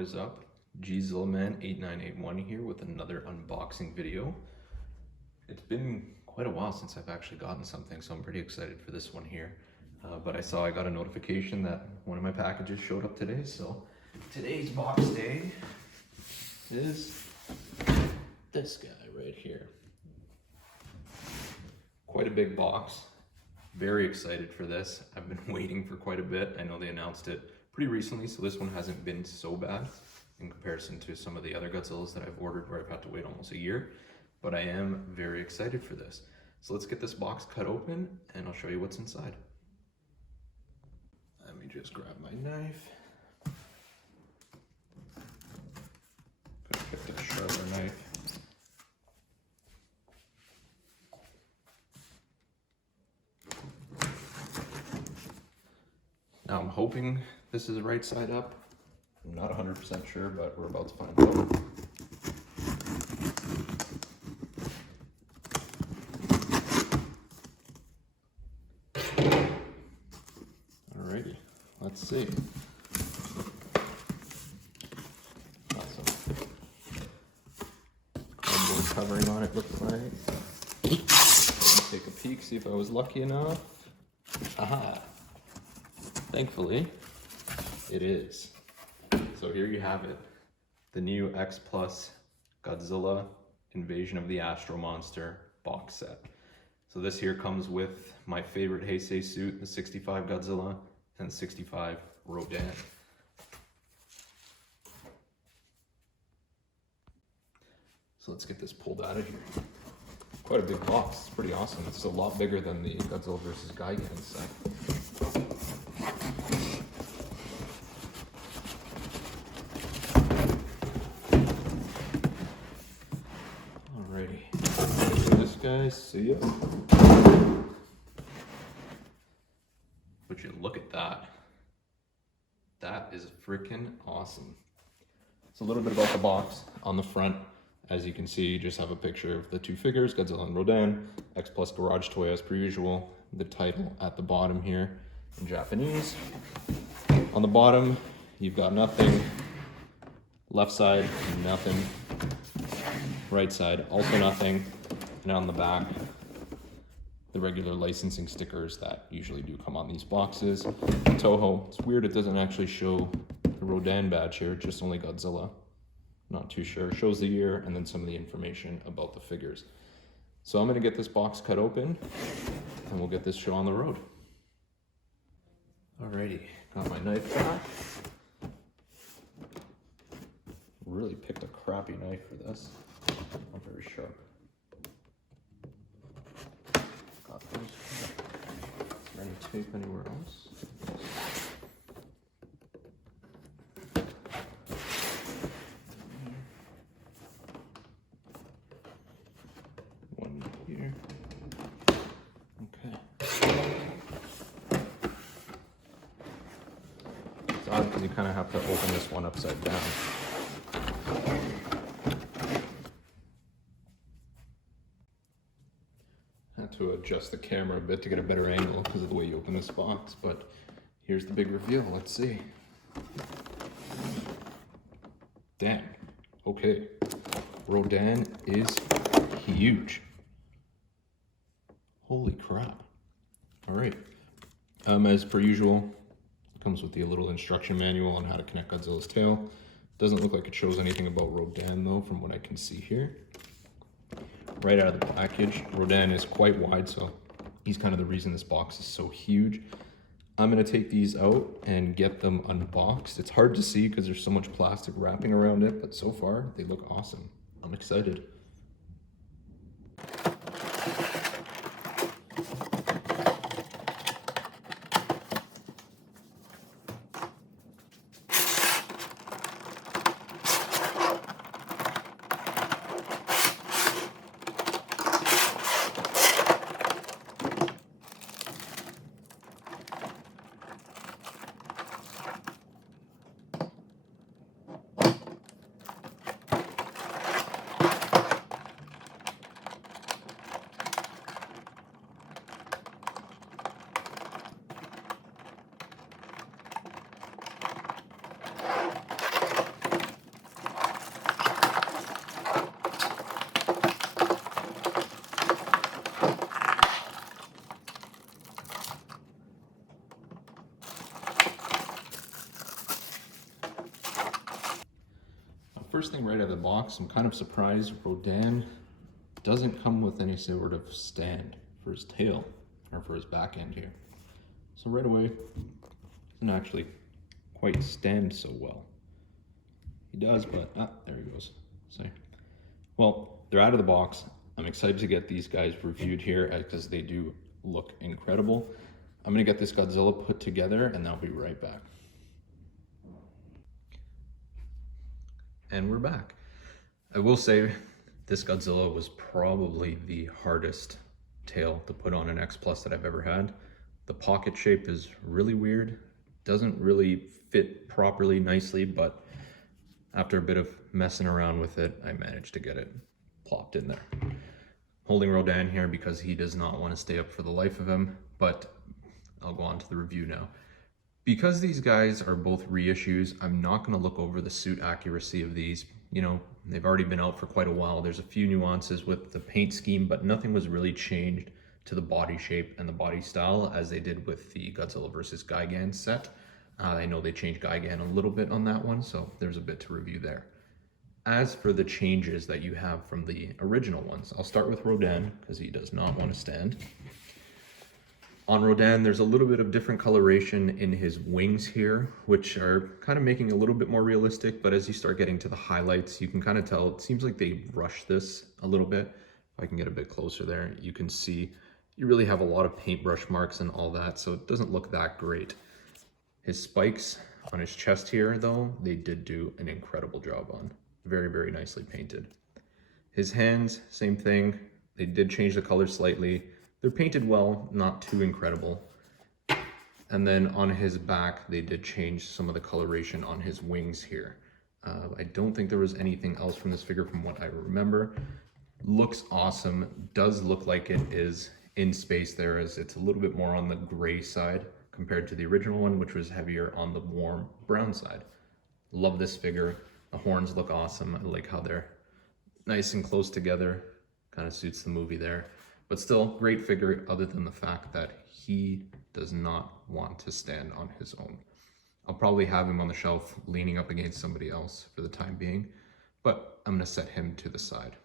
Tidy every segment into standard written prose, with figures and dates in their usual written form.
What is up? GZillaman8981 here with another unboxing video. It's been quite a while since I've actually gotten something, so I'm pretty excited for this one here. But I got a notification that one of my packages showed up today, so today's box day is this guy right here. Quite a big box. Very excited for this. I've been waiting for quite a bit. I know they announced it pretty recently, so this one hasn't been so bad in comparison to some of the other Godzillas that I've ordered where I've had to wait almost a year. But I am very excited for this. So let's get this box cut open and I'll show you what's inside. Let me just grab my knife. Gonna pick the sharper knife. Now I'm hoping this is right side up. I'm not 100% sure, but we're about to find out. Alrighty, let's see. Awesome. Cardboard covering on it, looks like. Take a peek, see if I was lucky enough. Aha! Thankfully, it is. So here you have it, the new X Plus Godzilla Invasion of the Astro Monster box set. So this here comes with my favorite Heisei suit, the 65 Godzilla and 65 Rodan. So let's get this pulled out of here. Quite a big box, it's pretty awesome. It's a lot bigger than the Godzilla vs. Gigan set. Guys, see ya. Would you look at that? That is freaking awesome. So a little bit about the box. On the front, as you can see, you just have a picture of the two figures, Godzilla and Rodan, X Plus Garage Toy as per usual. The title at the bottom here in Japanese. On the bottom, you've got nothing. Left side, nothing. Right side, also nothing. And on the back, the regular licensing stickers that usually do come on these boxes. Toho, it's weird it doesn't actually show the Rodan badge here, just only Godzilla. Not too sure. It shows the year and then some of the information about the figures. So I'm gonna get this box cut open and we'll get this show on the road. Alrighty, got my knife back. Really picked a crappy knife for this. Not very sharp. Is there any tape anywhere else? One here. Okay. It's odd because you kind of have to open this one upside down. To adjust the camera a bit to get a better angle because of the way you open this box, but here's the big reveal. Let's see. Damn. Okay. Rodan is huge. Holy crap. All right. As per usual, it comes with the little instruction manual on how to connect Godzilla's tail. Doesn't look like it shows anything about Rodan though, from what I can see here. Right out of the package, Rodan is quite wide, so he's kind of the reason this box is so huge. I'm gonna take these out and get them unboxed. It's hard to see because there's so much plastic wrapping around it, but so far they look awesome. I'm excited. first thing right out of the box, I'm kind of surprised Rodan doesn't come with any sort of stand for his tail or for his back end here. So right away, doesn't actually quite stand so well. He does, but there he goes. So, well, they're out of the box. I'm excited to get these guys reviewed here because they do look incredible. I'm gonna get this Godzilla put together and I'll be right back. And we're back. I will say this Godzilla was probably the hardest tail to put on an X Plus that I've ever had. The pocket shape is really weird. Doesn't really fit properly nicely, but after a bit of messing around with it, I managed to get it plopped in there. Holding Rodan here because he does not want to stay up for the life of him, but I'll go on to the review now. Because these guys are both reissues, I'm not going to look over the suit accuracy of these. You know, they've already been out for quite a while. There's a few nuances with the paint scheme, but nothing was really changed to the body shape and the body style as they did with the Godzilla vs. Gigan set. I know they changed Gigan a little bit on that one, so there's a bit to review there. As for the changes that you have from the original ones, I'll start with Rodan because he does not want to stand. On Rodan, there's a little bit of different coloration in his wings here, which are kind of making it a little bit more realistic, but as you start getting to the highlights, you can kind of tell, it seems like they rushed this a little bit. If I can get a bit closer there, you can see you really have a lot of paintbrush marks and all that, so it doesn't look that great. His spikes on his chest here, though, they did do an incredible job on. Very, very nicely painted. His hands, same thing. They did change the color slightly. They're painted well, not too incredible. And then on his back, they did change some of the coloration on his wings here. I don't think there was anything else from this figure from what I remember. Looks awesome. Does look like it is in space there, as it's a little bit more on the gray side compared to the original one, which was heavier on the warm brown side. Love this figure. The horns look awesome. I like how they're nice and close together. Kind of suits the movie there. But still, great figure other than the fact that he does not want to stand on his own. I'll probably have him on the shelf leaning up against somebody else for the time being, but I'm going to set him to the side.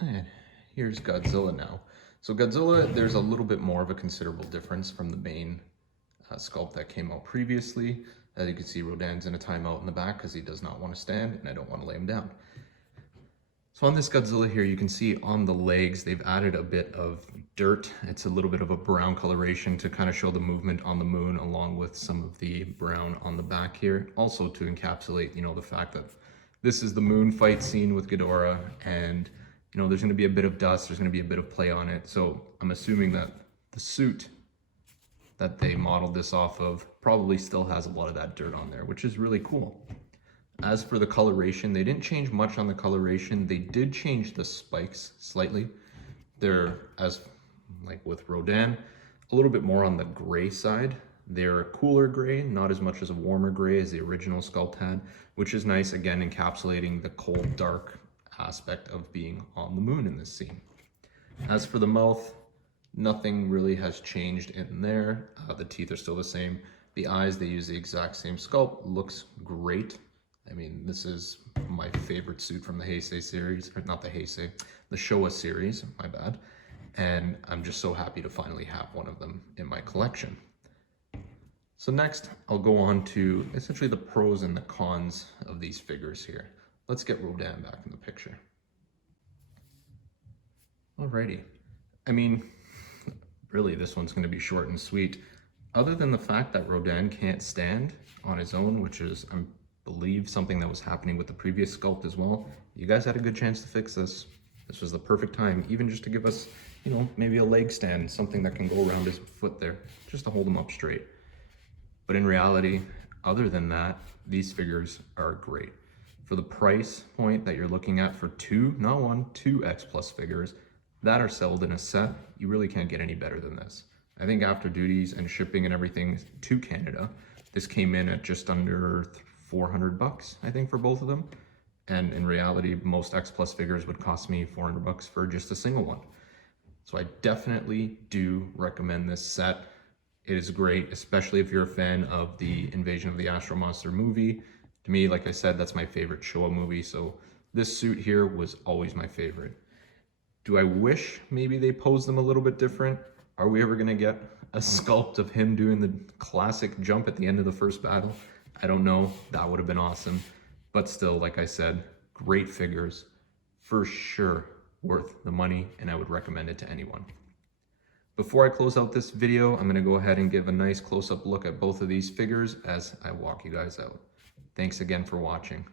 And here's Godzilla now. So Godzilla, there's a little bit more of a considerable difference from the main sculpt that came out previously. As you can see, Rodan's in a timeout in the back because he does not want to stand, and I don't want to lay him down. So on this Godzilla here, you can see on the legs, they've added a bit of dirt. It's a little bit of a brown coloration to kind of show the movement on the moon, along with some of the brown on the back here. Also to encapsulate, you know, the fact that this is the moon fight scene with Ghidorah, and, you know, there's going to be a bit of dust, there's going to be a bit of play on it. So I'm assuming that the suit that they modeled this off of probably still has a lot of that dirt on there, which is really cool. As for the coloration, they didn't change much on the coloration. They did change the spikes slightly. They're, as like with Rodan, a little bit more on the gray side. They're a cooler gray, not as much as a warmer gray as the original sculpt had, which is nice, again, encapsulating the cold, dark aspect of being on the moon in this scene. As for the mouth, nothing really has changed in there. The teeth are still the same. The eyes, they use the exact same sculpt. Looks great. I mean, this is my favorite suit from the Heisei series, or not the Heisei, the Showa series, my bad. And I'm just so happy to finally have one of them in my collection. So next, I'll go on to essentially the pros and the cons of these figures here. Let's get Rodan back in the picture. Alrighty. I mean, really, this one's going to be short and sweet. Other than the fact that Rodan can't stand on his own, which is, I believe, something that was happening with the previous sculpt as well, you guys had a good chance to fix this. This was the perfect time, even just to give us, you know, maybe a leg stand, something that can go around his foot there, just to hold him up straight. But in reality, other than that, these figures are great. For the price point that you're looking at for two, not one, two X Plus figures that are sold in a set, you really can't get any better than this. I think after duties and shipping and everything to Canada, this came in at just under 400 bucks, I think, for both of them. And in reality, most X Plus figures would cost me 400 bucks for just a single one. So I definitely do recommend this set. It is great, especially if you're a fan of the Invasion of the Astro Monster movie. To me, like I said, that's my favorite Showa movie, so this suit here was always my favorite. Do I wish maybe they posed them a little bit different? Are we ever gonna get a sculpt of him doing the classic jump at the end of the first battle? I don't know, that would have been awesome. But still, like I said, great figures, for sure worth the money, and I would recommend it to anyone. Before I close out this video, I'm gonna go ahead and give a nice close-up look at both of these figures as I walk you guys out. Thanks again for watching.